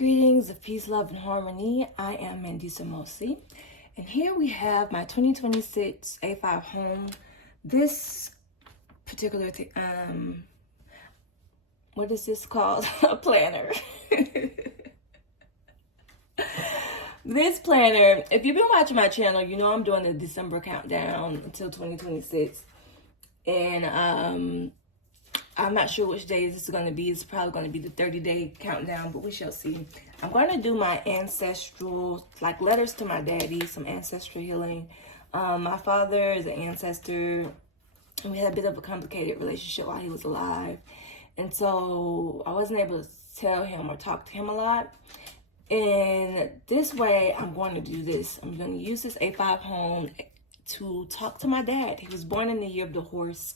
Greetings of peace, love, and harmony. I am Mandy Samosi, and here we have my 2026 A5 home. This particular, what is this called? A planner. This planner, if you've been watching my channel, you know I'm doing the December countdown until 2026. And I'm not sure which day this is going to be. It's probably going to be the 30-day countdown, but we shall see. I'm going to do my ancestral, like letters to my daddy, some ancestral healing. My father is an ancestor, and we had a bit of a complicated relationship while he was alive. And so I wasn't able to tell him or talk to him a lot. And this way, I'm going to do this. I'm going to use this A5 home to talk to my dad. He was born in the year of the horse.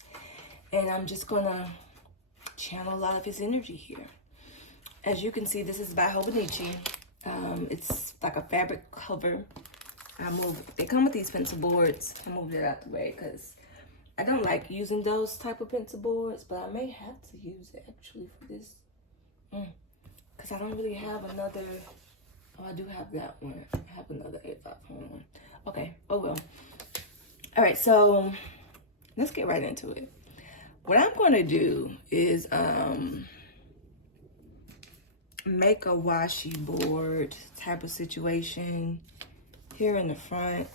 And I'm just going to channel a lot of his energy here. As you can see, this is by Hobonichi. It's like a fabric cover. They come with these pencil boards. I moved it out the way because I don't like using those type of pencil boards, but I may have to use it actually for this. Because I don't really have another. Oh, I do have that one. I have another A5 one. Okay, oh well. All right, so let's get right into it. What I'm going to do is make a washi board type of situation here in the front.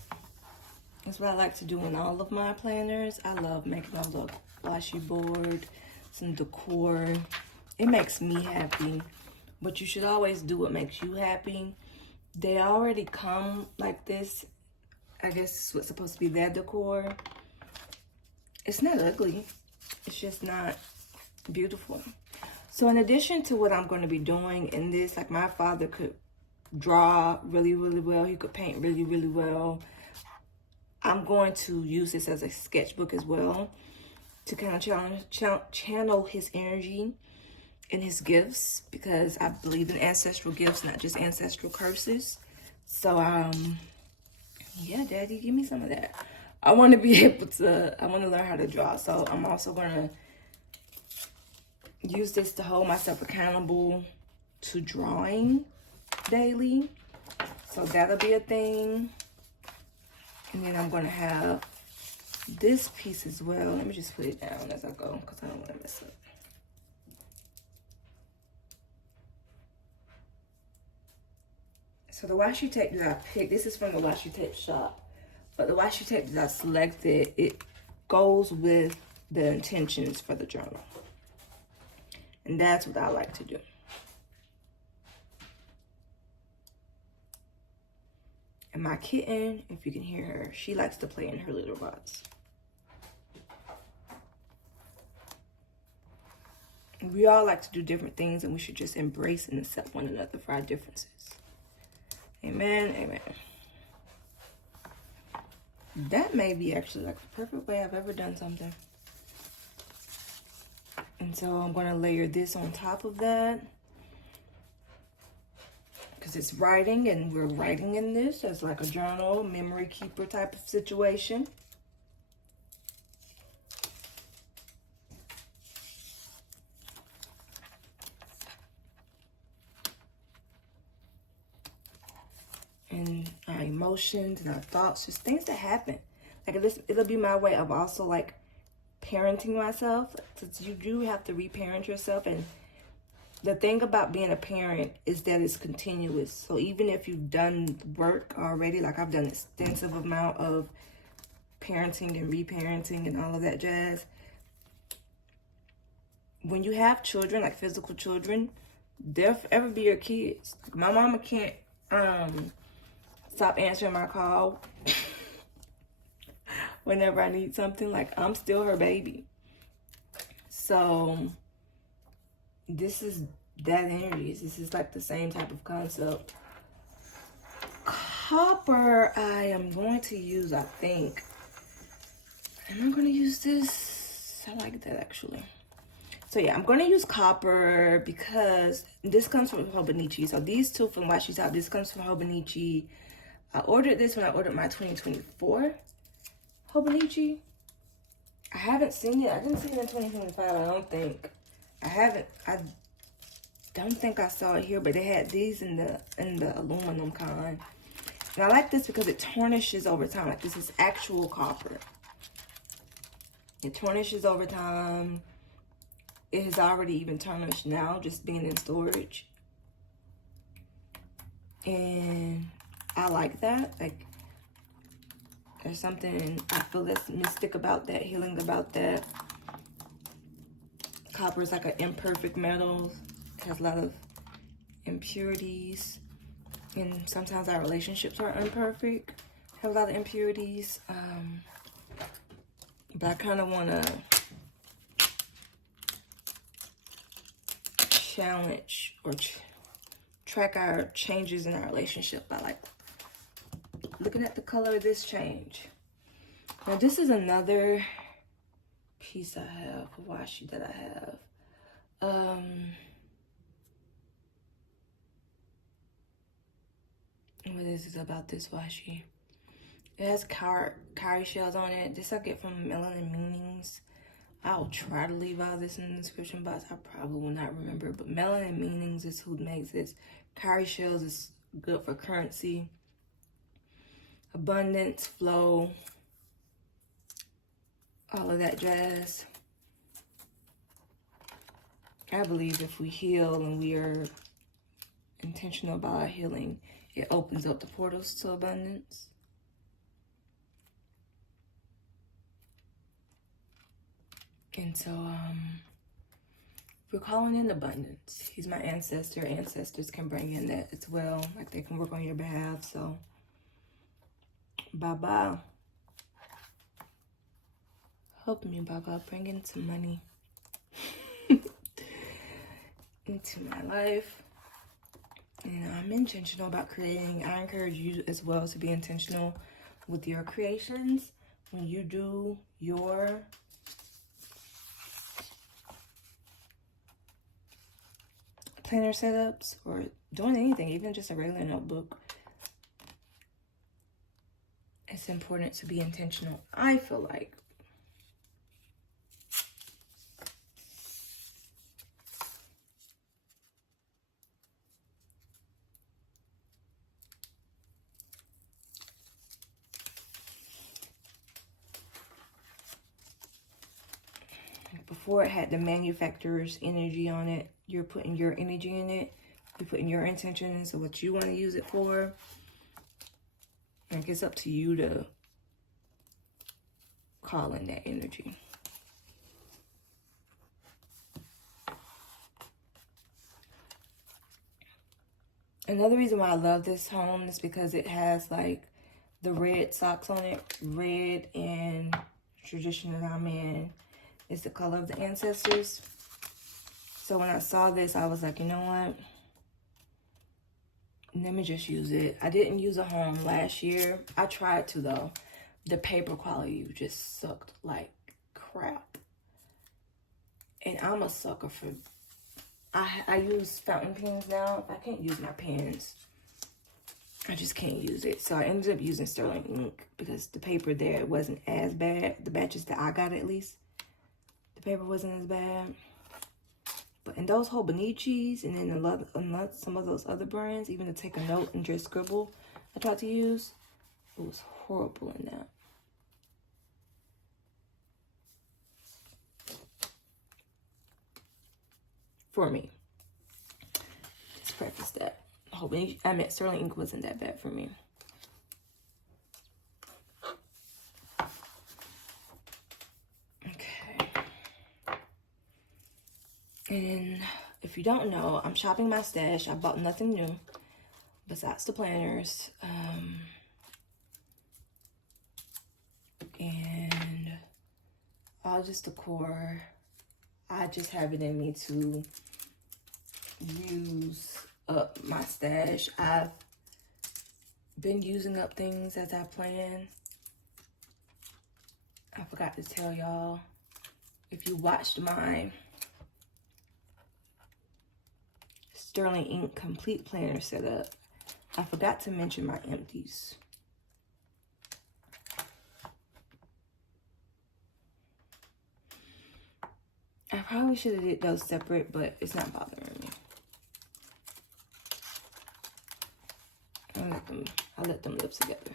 That's what I like to do in all of my planners. I love making a little washi board, some decor. It makes me happy, but you should always do what makes you happy. They already come like this. I guess it's what's supposed to be their decor. It's not ugly. It's just not beautiful. So in addition to what I'm going to be doing in this, like my father could draw really, really well. He could paint really, really well. I'm going to use this as a sketchbook as well to kind of channel his energy and his gifts, because I believe in ancestral gifts, not just ancestral curses. So, yeah, Daddy, give me some of that. I want to be able to, I want to learn how to draw. So I'm also going to use this to hold myself accountable to drawing daily. So that'll be a thing. And then I'm going to have this piece as well. Let me just put it down as I go because I don't want to mess up. So the washi tape that I picked, this is from the washi tape shop. But the washi tape that I selected, it goes with the intentions for the journal. And that's what I like to do. And my kitten, if you can hear her, she likes to play in her litter box. We all like to do different things, and we should just embrace and accept one another for our differences. Amen, amen. That may be actually like the perfect way I've ever done something. And so I'm going to layer this on top of that, because it's writing, and we're writing in this as like a journal, memory keeper type of situation. And our emotions and our thoughts, just things that happen. Like it'll be my way of also like parenting myself, since you do have to reparent yourself. And the thing about being a parent is that it's continuous. So even if you've done work already, like I've done an extensive amount of parenting and reparenting and all of that jazz, when you have children, like physical children, they'll forever be your kids. My mama can't stop answering my call whenever I need something. Like, I'm still her baby. So this is that energy. This is like the same type of concept. Copper, I am going to use, I think. Am I going to use this? I like that actually. So yeah, I'm going to use copper because this comes from Hobonichi. So these two from Washi Top, this comes from Hobonichi. I ordered this when I ordered my 2024 Hobonichi. I haven't seen it. I didn't see it in 2025, I don't think. I Don't think I saw it here, but they had these in the aluminum kind. And I like this because it tarnishes over time. Like, this is actual copper. It tarnishes over time. It has already even tarnished now, just being in storage. And I like that. Like, there's something I feel that's mystic about that, healing about that. Copper is like an imperfect metal. It has a lot of impurities. And sometimes our relationships are imperfect, have a lot of impurities. But I kind of want to challenge or track our changes in our relationship by like looking at the color of this change. Now this is another piece I have, a washi that I have. What is it about this washi? It has cowrie shells on it. This I get from Melanin Meanings. I'll try to leave all this in the description box. I probably will not remember, but Melanin Meanings is who makes this. Cowrie shells is good for currency, abundance, flow, all of that jazz. I believe if we heal and we are intentional about our healing, it opens up the portals to abundance. And so, we're calling in abundance. He's my ancestor. Ancestors can bring in that as well. Like, they can work on your behalf. So, Baba. Help me, Baba. Bring in some money into my life. And I'm intentional about creating. I encourage you as well to be intentional with your creations. When you do your planner setups or doing anything, even just a regular notebook, it's important to be intentional, I feel like. Before it had the manufacturer's energy on it. You're putting your energy in it. You're putting your intentions of what you want to use it for. And it's up to you to call in that energy. Another reason why I love this home is because it has like the red socks on it. Red and tradition that I'm in is the color of the ancestors. So when I saw this, I was like, you know what? Let me just use it. I didn't use a home last year. I tried to though. The paper quality just sucked like crap. And I'm a sucker for, I use fountain pens now. I can't use my pens. I just can't use it. So I ended up using sterling ink because the paper there wasn't as bad. The batches that I got, at least, the paper wasn't as bad. But in those Hobonichis and then some of those other brands, even to take a note and just scribble, I tried to use, it was horrible in that. For me. Let's preface that. I meant sterling ink wasn't that bad for me. And if you don't know, I'm shopping my stash. I bought nothing new besides the planners. And all just decor. I just have it in me to use up my stash. I've been using up things as I plan. I forgot to tell y'all, if you watched my sterling ink complete planner setup, I forgot to mention my empties. I probably should have did those separate, but it's not bothering me. I let them live together.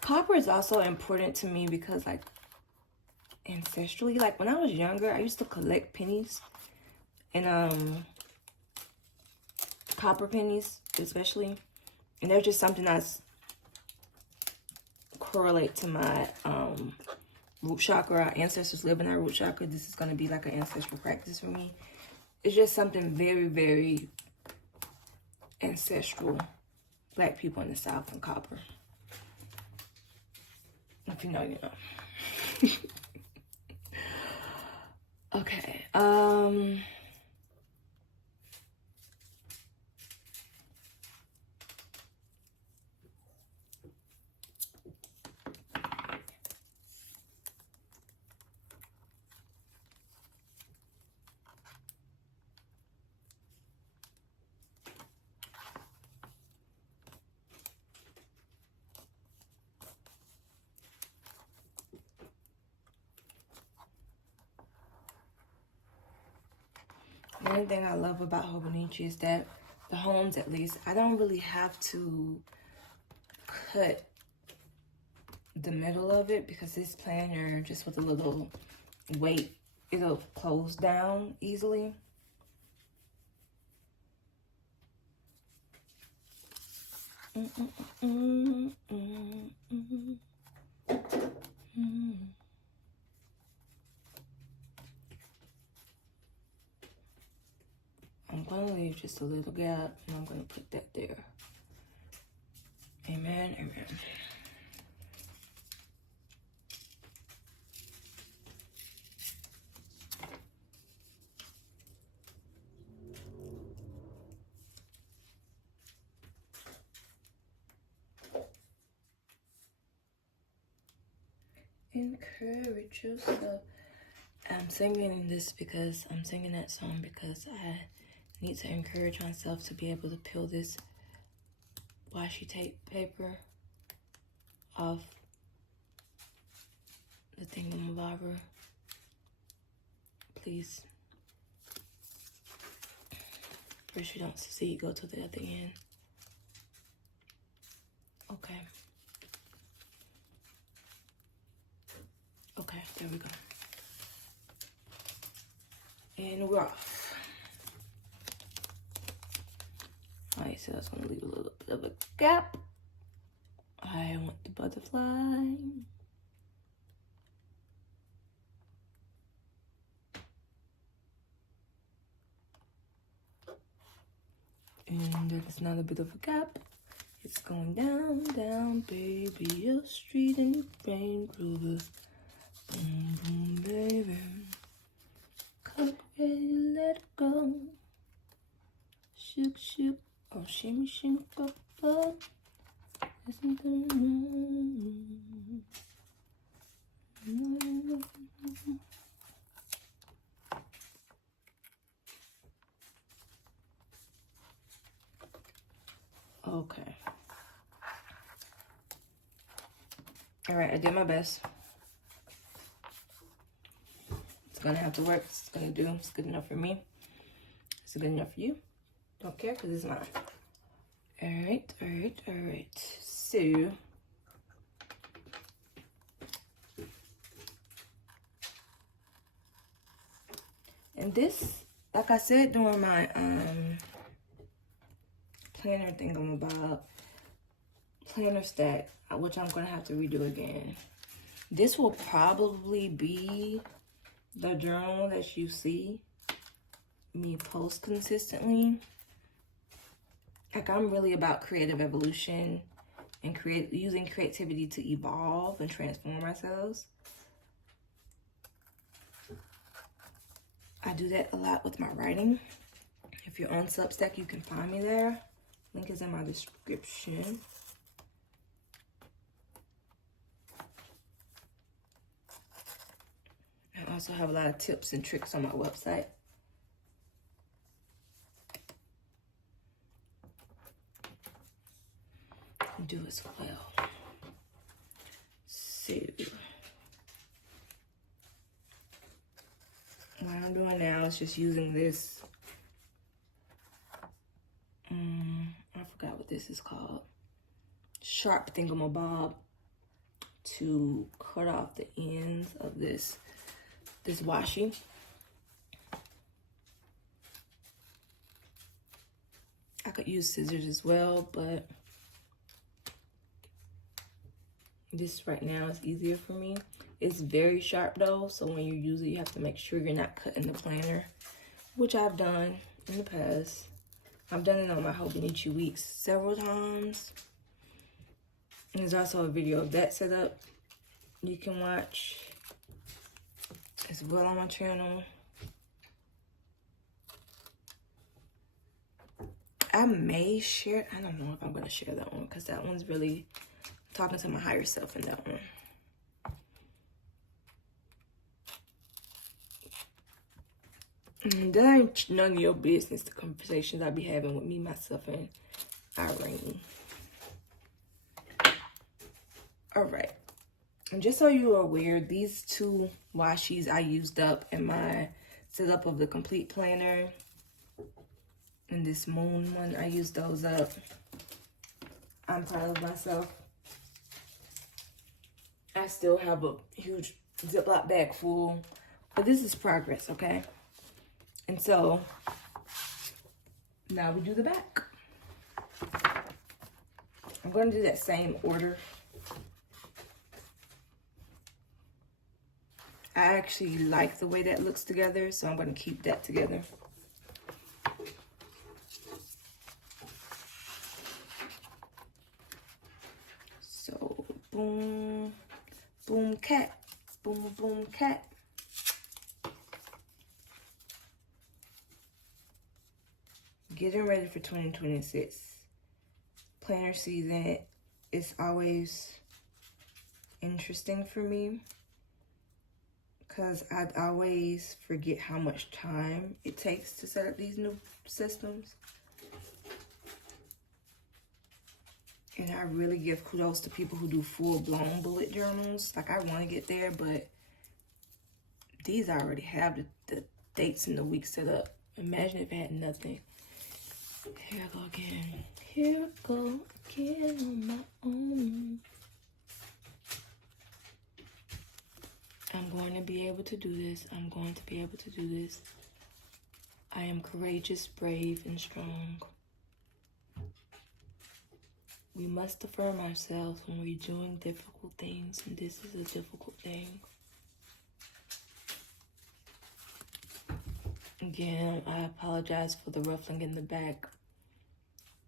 Copper is also important to me because, like, ancestrally, like when I was younger, I used to collect pennies and copper pennies especially, and they're just something that's correlate to my root chakra. Our ancestors live in our root chakra. This is going to be like an ancestral practice for me. It's just something very, very ancestral. Black people in the South and copper. If you know, you know. Okay. One thing I love about Hobonichi is that the homes, at least, I don't really have to cut the middle of it because this planner, just with a little weight, it'll close down easily. I'm going to leave just a little gap, and I'm going to put that there. Amen, amen. Encourage yourself. I'm singing this because I'm singing that song because I need to encourage myself to be able to peel this washi tape paper off the thingamabobber. Please. First you don't succeed, go to the other end. Okay. Okay, there we go. And we're off. Alright, so that's gonna leave a little bit of a gap. I want the butterfly. And there's another bit of a gap. It's going down, down, baby, your street and rain groover. Boom, boom, baby. Come ready, let it go. Shook, shook, oh, shimmy, shimmy, go, go. Listen to the moon. Okay. All right, I did my best. It's gonna have to work. It's gonna do. It's good enough for me. It's good enough for you. Don't care because it's mine. All right, all right, all right. So, and this, like I said during my planner thingamabob, planner stack, which I'm gonna have to redo again. This will probably be the journal that you see me post consistently. Like, I'm really about creative evolution and using creativity to evolve and transform ourselves. I do that a lot with my writing. If you're on Substack, you can find me there. Link is in my description. I also have a lot of tips and tricks on my website. Do as well. So what I'm doing now is just using this, I forgot what this is called, sharp thingamabob, to cut off the ends of this washi. I could use scissors as well, but this right now is easier for me. It's very sharp though, so when you use it, you have to make sure you're not cutting the planner, which I've done in the past. I've done it on my Hobonichi weeks several times. And there's also a video of that setup you can watch as well on my channel. I may share, I don't know if I'm gonna share that one, because that one's really talking to my higher self in that one. That ain't none of your business, the conversations I be having with me, myself, and Irene. All right. And just so you are aware, these two washis I used up in my setup of the complete planner. And this moon one, I used those up. I'm proud of myself. I still have a huge Ziploc bag full, but this is progress, okay? And so, now we do the back. I'm going to do that same order. I actually like the way that looks together, so I'm going to keep that together. So, boom, boom, cat, boom, boom, cat. Getting ready for 2026. Planner season is always interesting for me, because I'd always forget how much time it takes to set up these new systems. And I really give kudos to people who do full-blown bullet journals. Like, I want to get there, but these I already have the dates and the weeks set up. Imagine if I had nothing. Here I go again. Here I go again on my own. I'm going to be able to do this. I'm going to be able to do this. I am courageous, brave, and strong. We must affirm ourselves when we're doing difficult things, and this is a difficult thing. Again, I apologize for the ruffling in the back.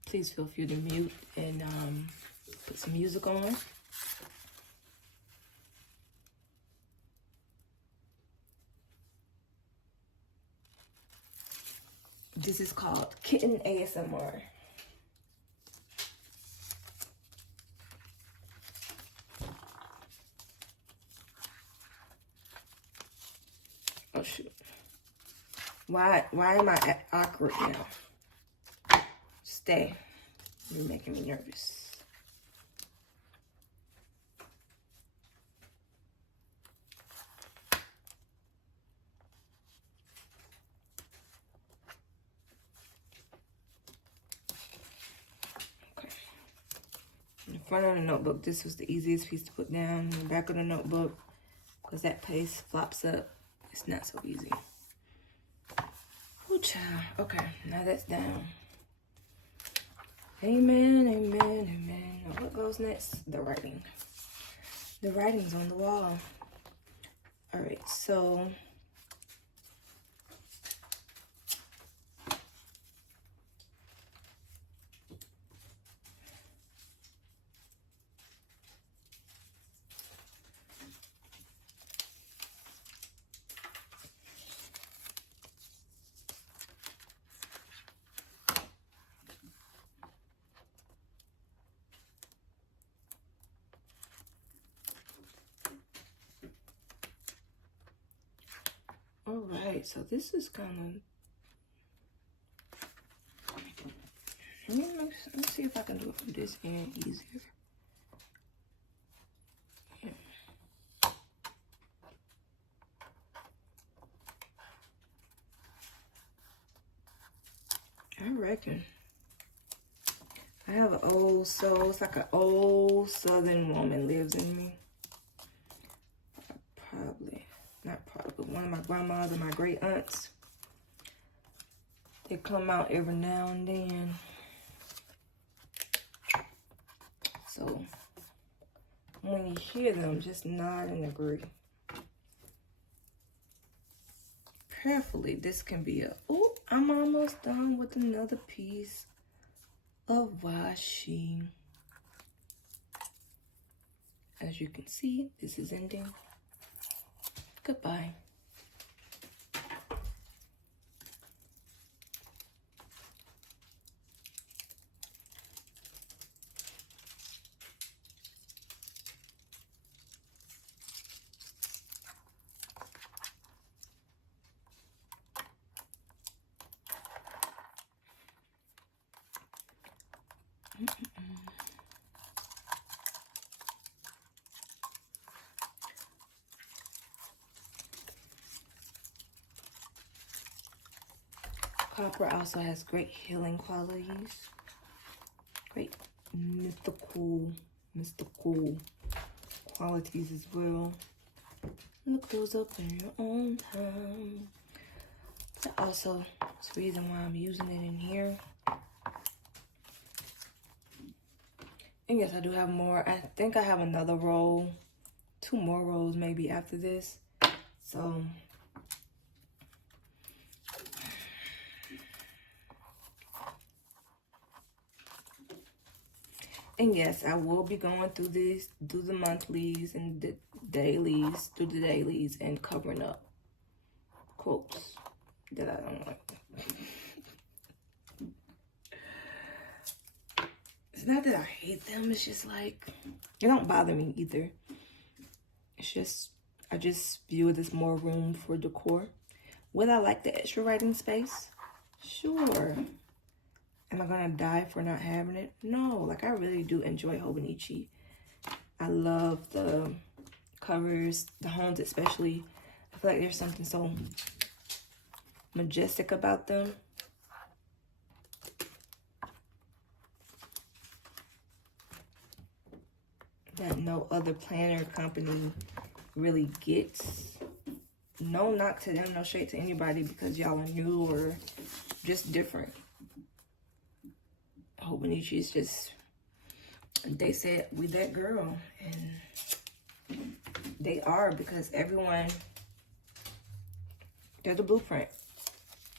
Please feel free to mute and put some music on. This is called Kitten ASMR. Oh shoot. Why am I awkward now? Stay. You're making me nervous. Okay. In the front of the notebook, this was the easiest piece to put down. In the back of the notebook, because that place flops up, it's not so easy. Ooh, child. Okay, now that's down. Amen, amen, amen. Now what goes next? The writing. The writing's on the wall. All right, so all right, so this is kind of, let's see if I can do it from this end easier. Yeah. reckon. I have an old soul. It's like an old Southern woman lives in me. Not probably, one of my grandmas and my great aunts. They come out every now and then. So when you hear them, just nod and agree. Prayerfully, this can be a, oh, I'm almost done with another piece of washi. As you can see, this is ending. Goodbye. Copper also has great healing qualities. Great mystical qualities as well. Look those up in your own time. That also is the reason why I'm using it in here. And yes, I do have more. I think I have another roll, 2 more rolls maybe after this. So and yes, I will be going through this, do the monthlies and the dailies, do the dailies and covering up quotes that I don't like. It's not that I hate them, it's just like, they don't bother me either. It's just, I just view it as more room for decor. Would I like the extra writing space? Sure. Am I gonna die for not having it? No, like I really do enjoy Hobonichi. I love the covers, the homes especially. I feel like there's something so majestic about them. That no other planner company really gets. No knock to them, no shade to anybody because y'all are new or just different. Hobonichi is just, they said we that girl, and they are, because everyone, they're the blueprint.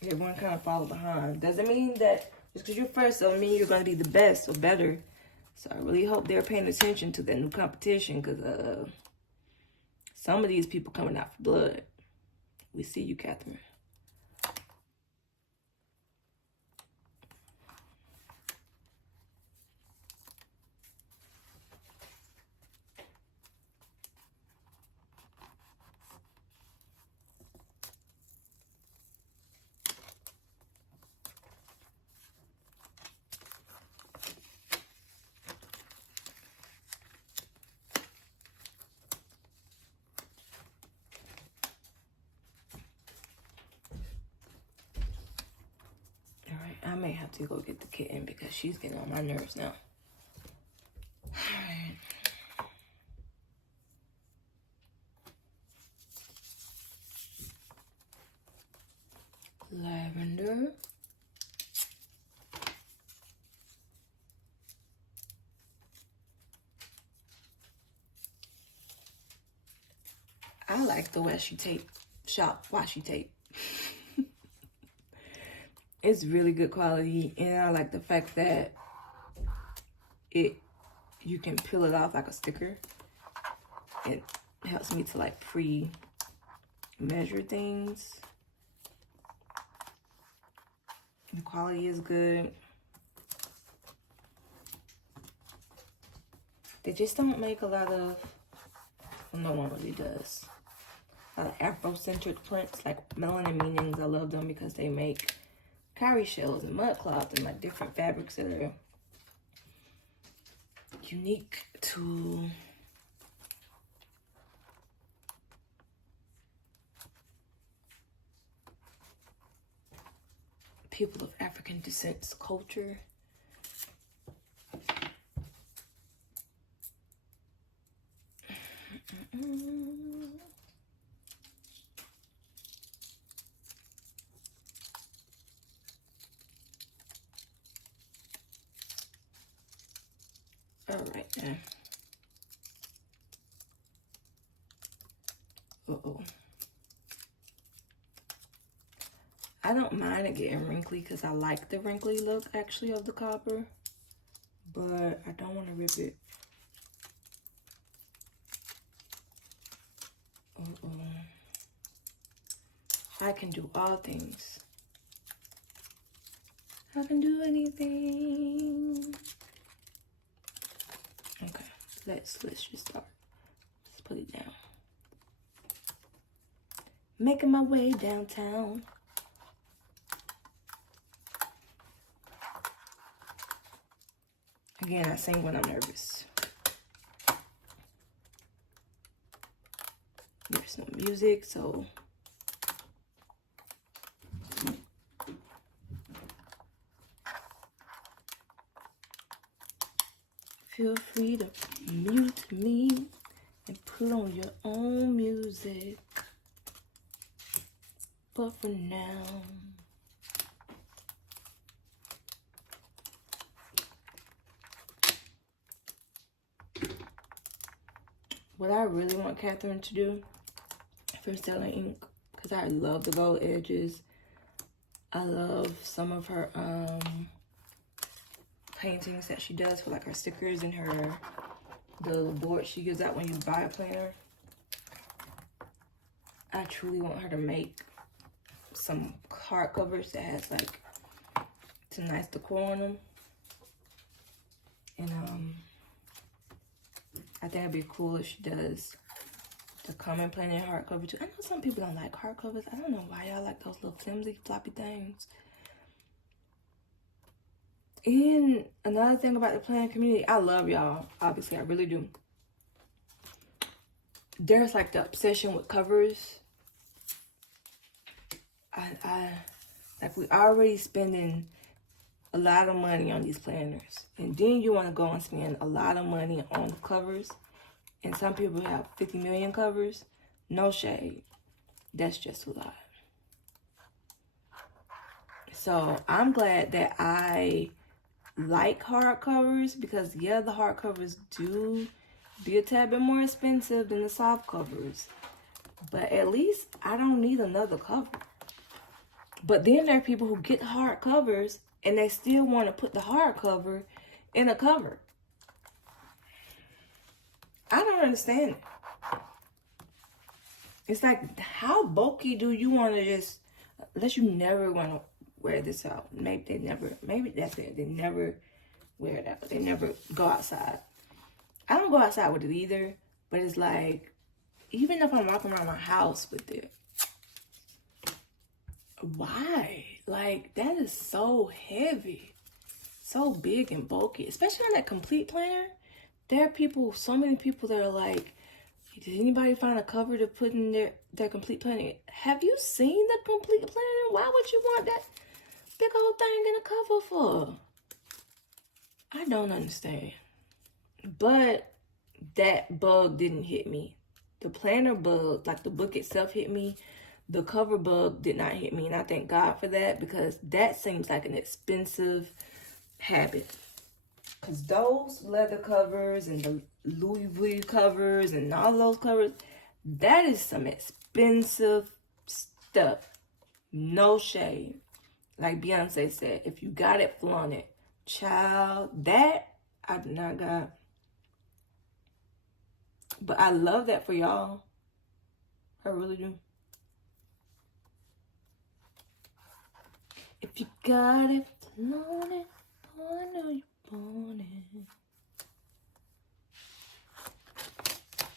Everyone kind of follow behind. Doesn't mean that just because you're first doesn't mean you're going to be the best or better. So I really hope they're paying attention to that new competition, because some of these people coming out for blood. We see you, Catherine. I may have to go get the kitten because she's getting on my nerves now. Alright. Lavender. I like the washi tape shop washi tape. It's really good quality, and I like the fact that you can peel it off like a sticker. It helps me to like pre-measure things. The quality is good. They just don't make a lot of, well, no one really does. A lot of Afro-centered prints, like Melanin Meanings. I love them because they make cowrie shells and mud cloth and like different fabrics that are unique to people of African descent culture. All right then. I don't mind it getting wrinkly because I like the wrinkly look actually of the copper, but I don't want to rip it. I can do all things. I can do anything. Okay, let's just start. Let's put it down. Making my way downtown. Again, I sing when I'm nervous. There's no music, so feel free to mute me and put on your own music. But for now, what I really want Catherine to do from selling ink, because I love the gold edges. I love some of her paintings that she does for like her stickers and the board she gives out when you buy a planner. I truly want her to make some card covers that has like some nice decor on them. And I think it'd be cool if she does the common planner hardcover too. I know some people don't like hardcovers. I don't know why y'all like those little flimsy floppy things. And another thing about the planner community, I love y'all. Obviously, I really do. There's like the obsession with covers. Like we already spending a lot of money on these planners, and then you want to go and spend a lot of money on covers. And some people have 50 million covers. No shade, that's just a lot. So I'm glad that I like hardcovers, because yeah, the hardcovers do be a tad bit more expensive than the soft covers, but at least I don't need another cover. But then there are people who get hardcovers and they still want to put the hardcover in a cover. I don't understand it. It's like, how bulky do you want to just, unless you never want to wear this out. Maybe that's it. They never wear it out. They never go outside. I don't go outside with it either, but it's like, even if I'm walking around my house with it, why? Like, that is so heavy, so big and bulky, especially on that complete planner. There are people, so many people that are like, did anybody find a cover to put in their complete planner? Have you seen the complete planner? Why would you want that big old thing in a cover for? I don't understand. But that bug didn't hit me. The planner bug, like the book itself, hit me. The cover bug did not hit me, and I thank God for that, because that seems like an expensive habit. Because those leather covers and the Louis Vuitton covers and all those covers, that is some expensive stuff. No shade. Like Beyonce said, if you got it, flaunt it. Child, that I do not got. But I love that for y'all. I really do. If you got it, flaunt it. Oh, I know you want it.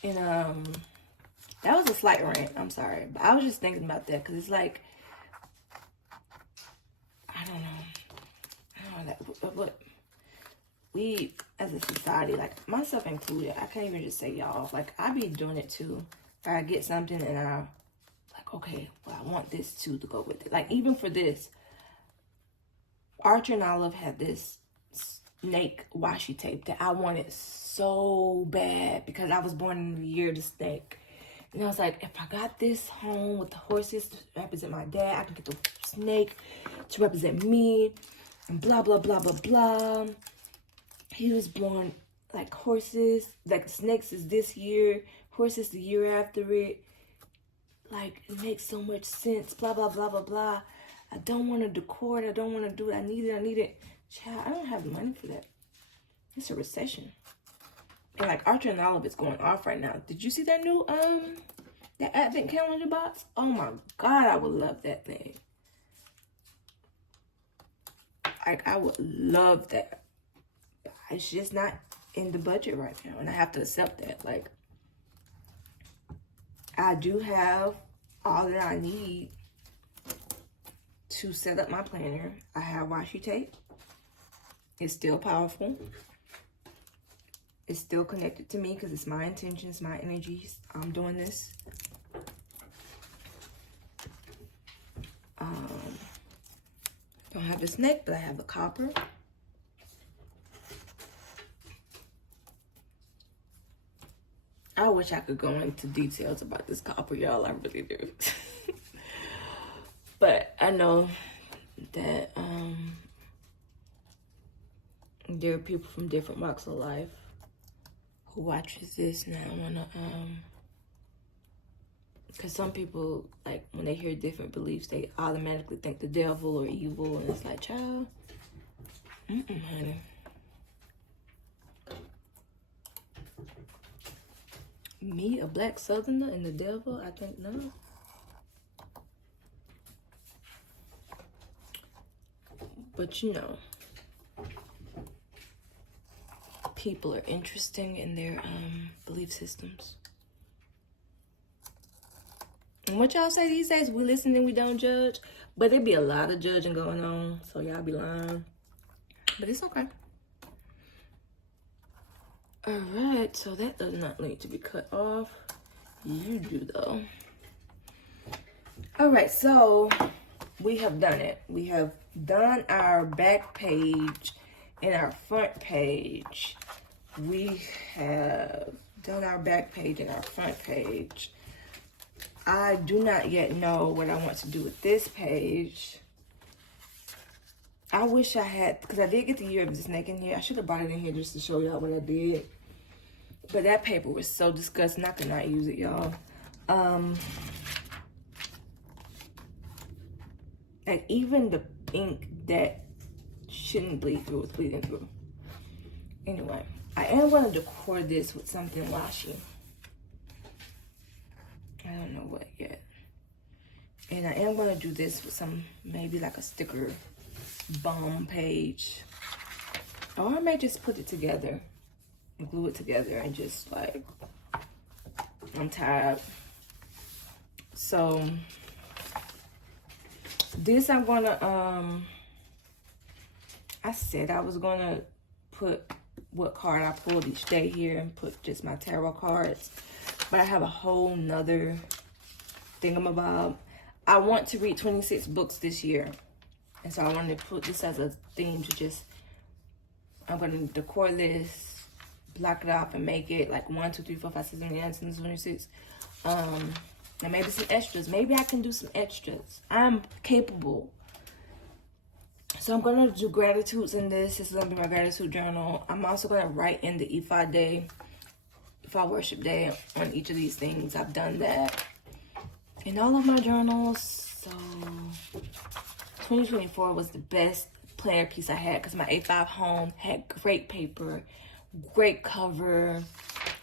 And that was a slight rant. I'm sorry, but I was just thinking about that, because it's like, I don't know what we as a society, like myself included, I can't even just say y'all, like I be doing it too. I get something and I like, okay, well, I want this too to go with it. Like even for this, Archer and Olive had this snake washi tape that I wanted so bad because I was born in the year of the snake. And I was like, if I got this home with the horses to represent my dad, I could get the snake to represent me, and blah, blah, blah, blah, blah. He was born like horses, like snakes is this year, horses the year after it. Like, it makes so much sense, blah, blah, blah, blah, blah. I don't want to decor it. I don't want to do it. I need it. Child, I don't have the money for that. It's a recession. And like Archer and Olive is going off right now. Did you see that new that advent calendar box? Oh my God, I would love that thing. Like, I would love that. But it's just not in the budget right now, and I have to accept that. Like, I do have all that I need to set up my planner. I have washi tape. It's still powerful. It's still connected to me because it's my intentions, my energies. I'm doing this. Don't have the snake, but I have the copper. I wish I could go into details about this copper, y'all. I really do. But I know that there are people from different walks of life who watches this now. I wanna because some people, like, when they hear different beliefs, they automatically think the devil or evil, and it's like, child, honey. Me, a black southerner, and the devil? I think no. But you know, people are interesting in their belief systems. And what y'all say these days? We listen and we don't judge. But there be a lot of judging going on, so y'all be lying. But it's okay. Alright, so that does not need to be cut off. You do though. Alright, so we have done it. We have done our back page and our front page. We have done our back page and our front page. I do not yet know what I want to do with this page. I wish I had, because I did get the year of the snake in here. I should have brought it in here just to show y'all what I did. But that paper was so disgusting. I could not use it, y'all. Like, even the ink that shouldn't bleed through is bleeding through. Anyway, I am going to decor this with something washi. I don't know what yet. And I am going to do this with some, maybe like a sticker bomb page. Or I may just put it together, glue it together, and just like, I'm tired. So this I'm gonna I said I was gonna put what card I pulled each day here and put just my tarot cards, but I have a whole nother thingamabob. I want to read 26 books this year, and so I wanted to put this as a theme to just, I'm gonna decor this, block it off, and make it like 1, 2, 3, 4, 5, 6, 7, 8, 9, 10, 26. And maybe some extras. Maybe I can do some extras. I'm capable. So I'm gonna do gratitudes in this. This is gonna be my gratitude journal. I'm also gonna write in the Ifa day, Ifa worship day on each of these things. I've done that in all of my journals. So 2024 was the best planner piece I had because my A5 home had great paper, great cover.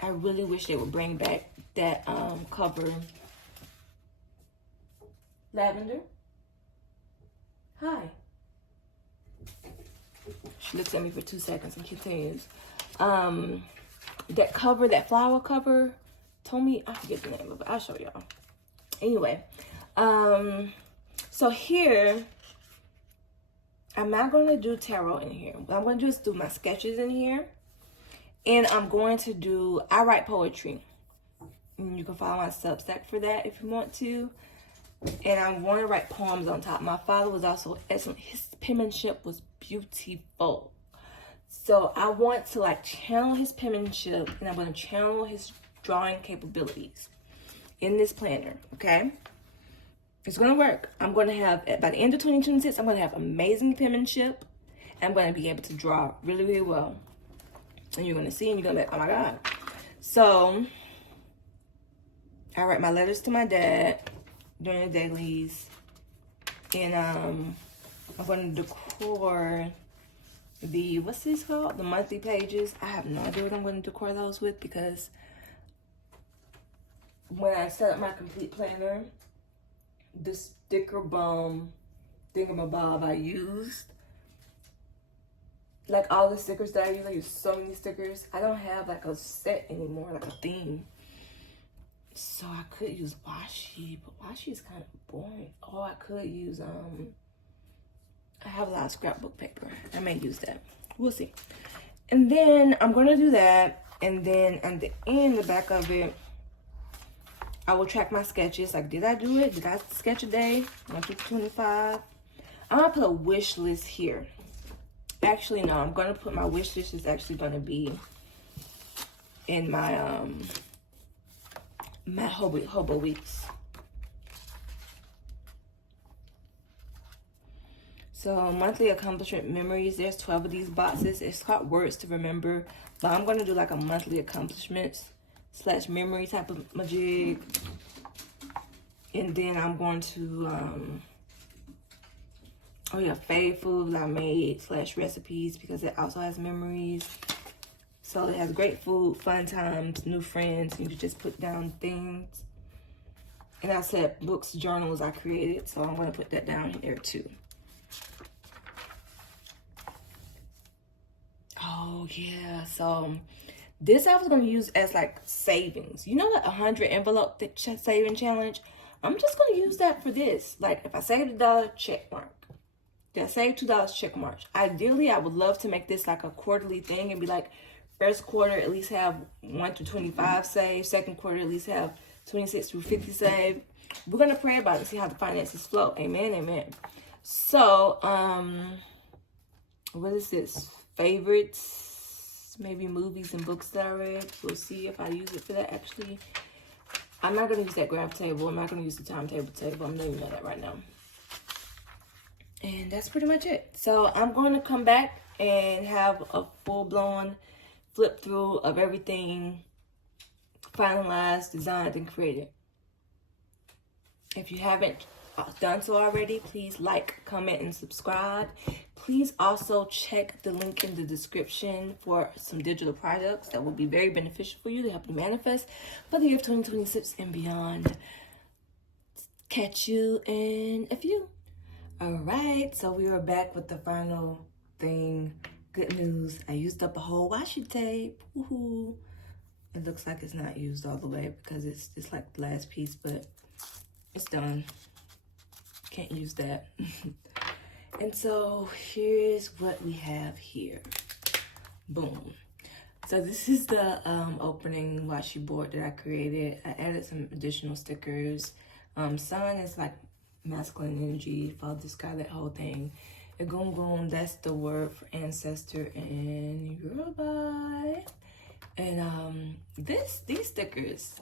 I really wish they would bring back that cover. Lavender. Hi. She looks at me for 2 seconds and continues. That cover, that flower cover, told me, I forget the name of it. I'll show y'all. Anyway, so here, I'm not going to do tarot in here. What I'm going to do is do my sketches in here. And I'm going to do, I write poetry. And you can follow my Substack for that if you want to. And I want to write poems on top. My father was also excellent. His penmanship was beautiful. So I want to like channel his penmanship, and I'm going to channel his drawing capabilities in this planner, okay? It's going to work. I'm going to have, by the end of 2026, I'm going to have amazing penmanship. I'm going to be able to draw really, really well. And you're going to see, and you're going to be like, oh my God. So I write my letters to my dad during the dailies. And I'm going to decor the, what's this called? The monthly pages. I have no idea what I'm going to decor those with, because when I set up my complete planner, the sticker bomb thingamabob I used, like all the stickers that I use so many stickers. I don't have like a set anymore, like a theme. So I could use washi, but washi is kind of boring. Or I could use, I have a lot of scrapbook paper. I may use that. We'll see. And then I'm going to do that. And then at the end, the back of it, I will track my sketches. Like, did I do it? Did I sketch a day? 1 through 25. I'm going to put a wish list here. Actually, no. I'm going to put my wish list is actually going to be in my, my Hobo Weeks. So, monthly accomplishment memories. There's 12 of these boxes. It's called Words to Remember. But I'm going to do like a monthly accomplishments / memory type of majig. And then I'm going to, oh yeah, fave food that I made / recipes, because it also has memories. So it has great food, fun times, new friends. You can just put down things. And I said books, journals I created. So I'm going to put that down here too. Oh yeah, so this I was going to use as like savings. You know that 100 envelope saving challenge? I'm just going to use that for this. Like if I saved $1, check mark. Did I save $2, check mark. Ideally, I would love to make this like a quarterly thing and be like, first quarter at least have 1 through 25 saved. Second quarter at least have 26 through 50 saved. We're going to pray about it and see how the finances flow. Amen, amen. So, what is this? Favorites, maybe movies and books that I read. We'll see if I use it for that. Actually, I'm not going to use that graph table. I'm not going to use the timetable table. I'm letting you know that right now. And that's pretty much it. So I'm going to come back and have a full-blown flip through of everything finalized, designed, and created. If you haven't done so already, please like, comment, and subscribe. Please also check the link in the description for some digital products that will be very beneficial for you to help you manifest for the year of 2026 and beyond. Catch you in a few. All right, so we are back with the final thing. Good news, I used up a whole washi tape. Woohoo! It looks like it's not used all the way because it's just like the last piece, but it's done. Can't use that. And so here's what we have here. Boom. So this is the opening washi board that I created. I added some additional stickers. Sun is like masculine energy, follow the sky, that whole thing. Egungun, that's the word for ancestor in Yoruba. And these stickers,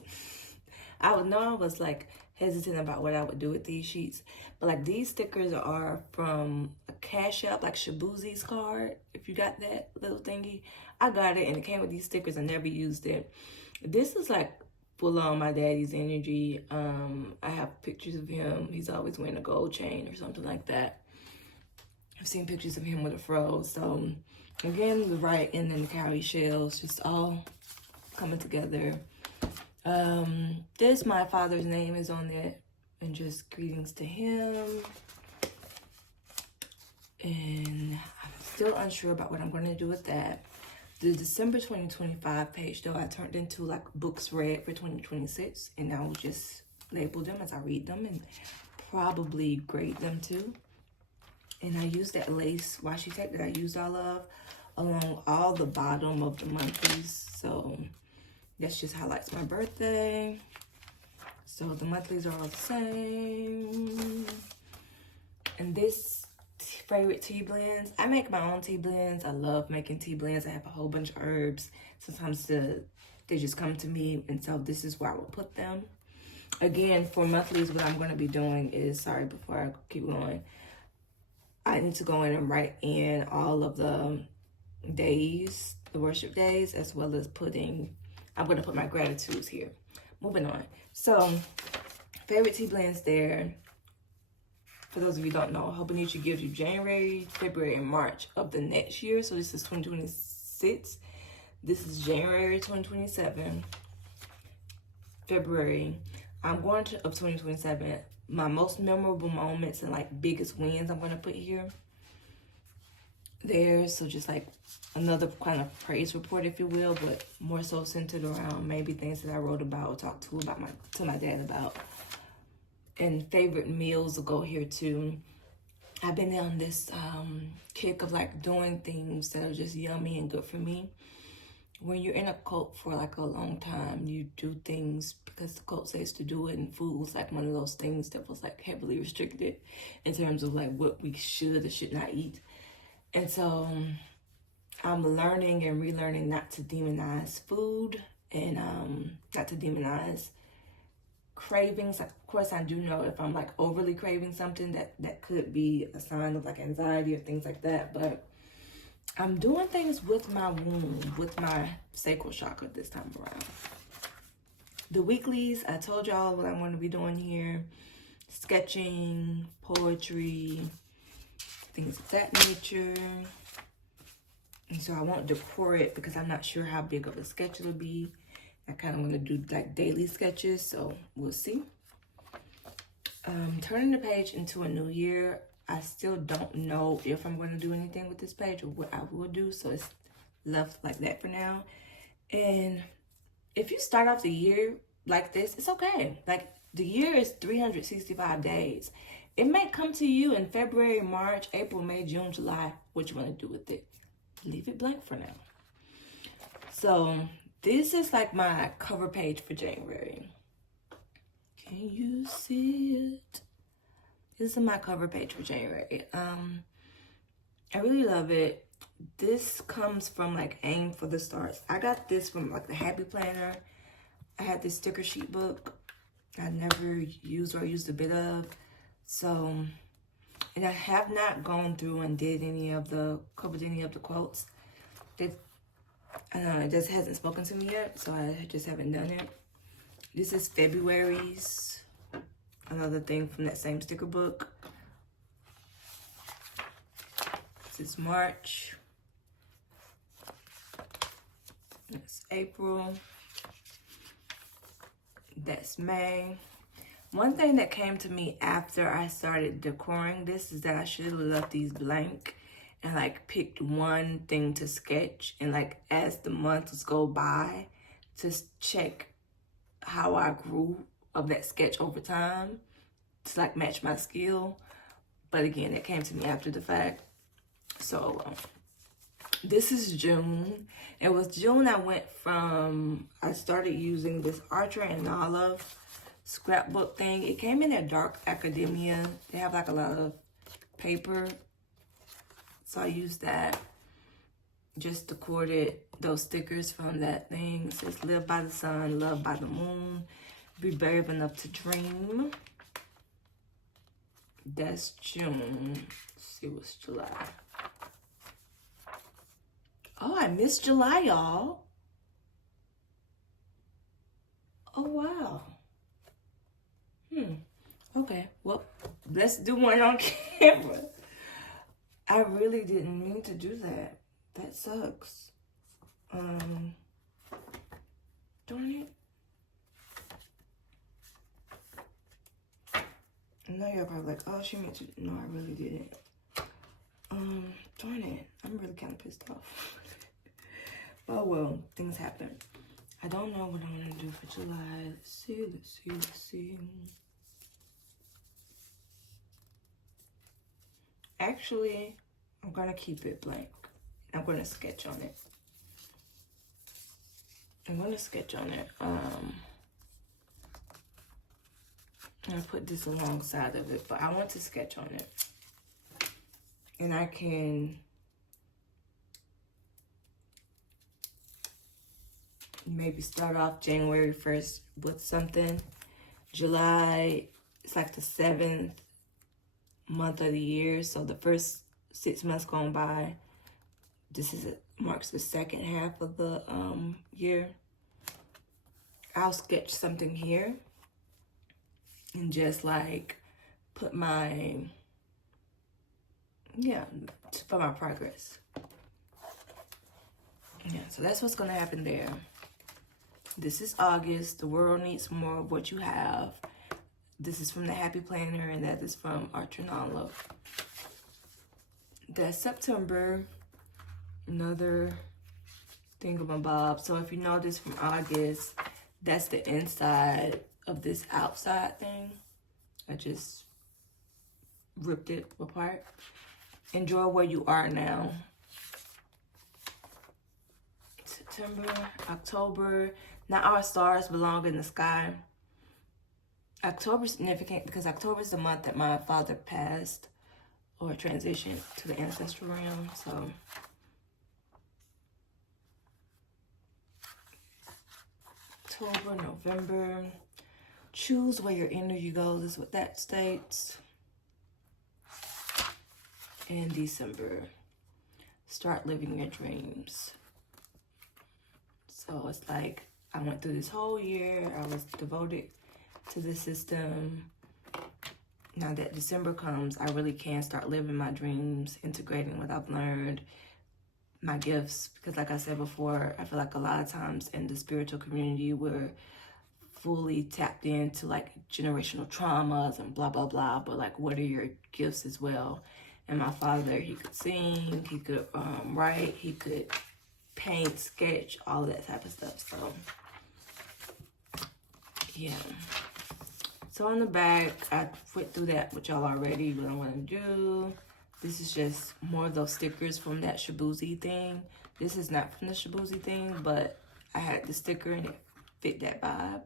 I was like hesitant about what I would do with these sheets, but like these stickers are from a Cash App, like Shabuzi's card. If you got that little thingy, I got it and it came with these stickers. I never used it. This is like full on my daddy's energy. I have pictures of him. He's always wearing a gold chain or something like that. I've seen pictures of him with a fro. So again, the right and then the cowrie shells, just all coming together. This, my father's name is on it, and just greetings to him. And I'm still unsure about what I'm going to do with that. The December 2025 page, though, I turned into like books read for 2026, and I will just label them as I read them and probably grade them too. And I used that lace washi tape that I used all of along all the bottom of the monthlies. So that just highlights my birthday. So the monthlies are all the same. And this favorite tea blends. I make my own tea blends. I love making tea blends. I have a whole bunch of herbs. Sometimes they just come to me, and so this is where I will put them. Again, for monthlies, what I'm going to be doing is, sorry, before I keep going, I need to go in and write in all of the days, the worship days, as well as I'm going to put my gratitudes here. Moving on. So, favorite tea blends there. For those of you who don't know, Hobonichi gives you January, February, and March of the next year. So this is 2026. This is January 2027. February. I'm going to of 2027. My most memorable moments and like biggest wins I'm going to put here. There. So just like another kind of praise report, if you will, but more so centered around maybe things that I wrote about or talked to my dad about. And favorite meals will go here too. I've been on this kick of like doing things that are just yummy and good for me. When you're in a cult for like a long time, you do things because the cult says to do it, and food was like one of those things that was like heavily restricted in terms of like what we should or should not eat. And so I'm learning and relearning not to demonize food and not to demonize cravings. Like, of course, I do know if I'm like overly craving something that could be a sign of like anxiety or things like that. But I'm doing things with my womb, with my sacral chakra this time around. The weeklies, I told y'all what I'm going to be doing here. Sketching, poetry, things of that nature. And so I won't decor it because I'm not sure how big of a sketch it'll be. I kind of want to do like daily sketches, so we'll see. Turning the page into a new year. I still don't know if I'm going to do anything with this page or what I will do, so it's left like that for now. And if you start off the year like this, it's okay. Like, the year is 365 days. It may come to you in February, March, April, May, June, July, what you want to do with it. Leave it blank for now. So this is like my cover page for January. Can you see it? This is my cover page for January. I really love it. This comes from like Aim for the Stars. I got this from like the Happy Planner. I had this sticker sheet book I never used or used a bit of. So, and I have not gone through and covered any of the quotes. It just hasn't spoken to me yet, so I just haven't done it. This is February's, another thing from that same sticker book. This is March. That's April. That's May. One thing that came to me after I started decoring this is that I should have left these blank and like picked one thing to sketch, and like as the months go by, to check how I grew of that sketch over time to like match my skill. But again, it came to me after the fact. So this is June. It was June I started using this Archer and Olive scrapbook thing. It came in a dark academia. They have like a lot of paper, so I used that. Just decorated those stickers from that thing. It says live by the sun, love by the moon, be brave enough to dream. That's June. Let's see what's July. Oh, I missed July, y'all. Oh, wow. Okay, well, let's do one on camera. I really didn't mean to do that. That sucks. Darn it. I know you're probably like, oh, she meant to. No, I really didn't. Darn it. I'm really kind of pissed off. Oh, well, things happen. I don't know what I'm going to do for July. Let's see. Actually, I'm going to keep it blank. I'm going to sketch on it. I put this alongside of it, but I want to sketch on it. And I can maybe start off January 1st with something. July, it's like the 7th month of the year. So the first 6 months gone by. Marks the second half of the year. I'll sketch something here and just like put my, for my progress. Yeah, so that's what's gonna happen there. This is August. The world needs more of what you have. This is from the Happy Planner, and that is from Artrinala. That's September. Another thingamabob. So if you notice from August, that's the inside of this outside thing. I just ripped it apart. Enjoy where you are now. September, October. Now our stars belong in the sky. October is significant because October is the month that my father passed or transitioned to the Ancestor realm. So October, November. Choose where your energy goes is what that states. And December. Start living your dreams. So it's like I went through this whole year. I was devoted to the system. Now that December comes, I really can start living my dreams, integrating what I've learned, my gifts. Because like I said before, I feel like a lot of times in the spiritual community, we're fully tapped into like generational traumas and blah, blah, blah. But like, what are your gifts as well? And my father, he could sing, he could write, he could paint, sketch, all of that type of stuff. So, yeah. So on the back, I went through that with y'all already, what I want to do. This is just more of those stickers from that Shabuzi thing. This is not from the Shabuzi thing, but I had the sticker and it fit that vibe.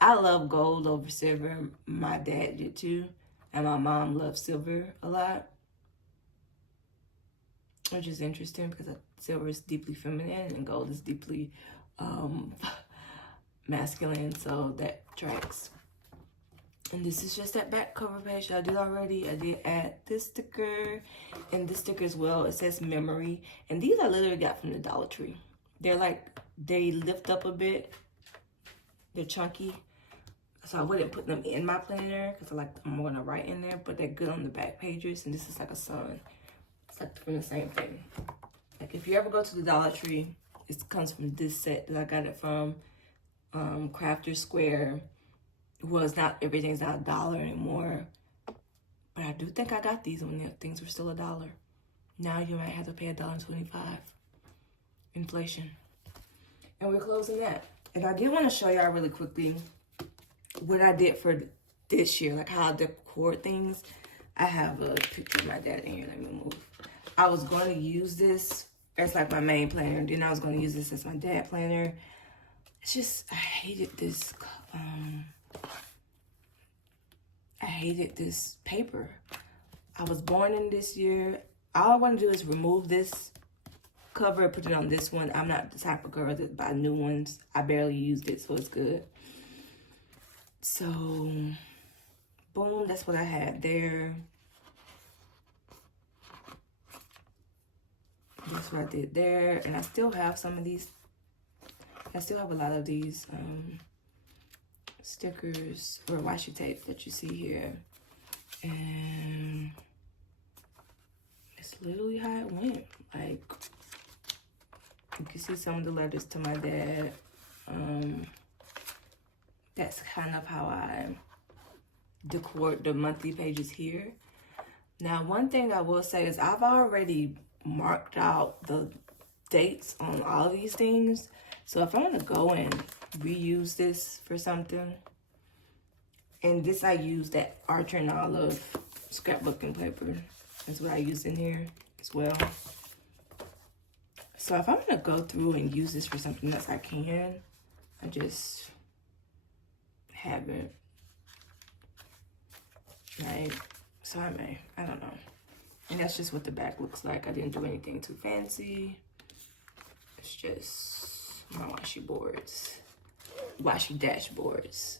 I love gold over silver. My dad did too. And my mom loves silver a lot. Which is interesting because silver is deeply feminine and gold is deeply masculine. So that tracks. And this is just that back cover page I did already. I did add this sticker and this sticker as well. It says memory. And these I literally got from the Dollar Tree. They're like, they lift up a bit. They're chunky. So I wouldn't put them in my planner because I'm going to write in there. But they're good on the back pages. And this is like a sun. It's like from the same thing. Like if you ever go to the Dollar Tree, it comes from this set that I got it from Crafter Square. Was not, everything's not $1 anymore. But I do think I got these when things were still $1. Now you might have to pay $1.25. Inflation. And we're closing that. And I did want to show y'all really quickly what I did for this year, like how I decor things. I have a picture of my dad in here. Let me move. I was going to use this as like my main planner. And then I was going to use this as my dad planner. It's just, I hated this paper. I was born in this year. All I want to do is remove this cover and put it on this one. I'm not the type of girl that buy new ones. I barely used it, so it's good. So, boom, that's what I had there. That's what I did there. And I still have some of these. I still have a lot of these stickers or washi tape that you see here. And it's literally how it went. Like, you can see some of the letters to my dad. That's kind of how I decor the monthly pages here. Now, one thing I will say is I've already marked out the dates on all these things. So if I want to go and reuse this for something, and this I use that Archer and Olive scrapbooking paper. That's what I use in here as well. So if I'm going to go through and use this for something else, I can. I just haven't. Right? So I don't know. And that's just what the back looks like. I didn't do anything too fancy. It's just my washi boards. Washi dashboards.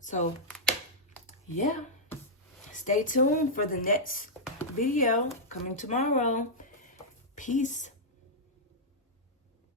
So, yeah. Stay tuned for the next video coming tomorrow. Peace.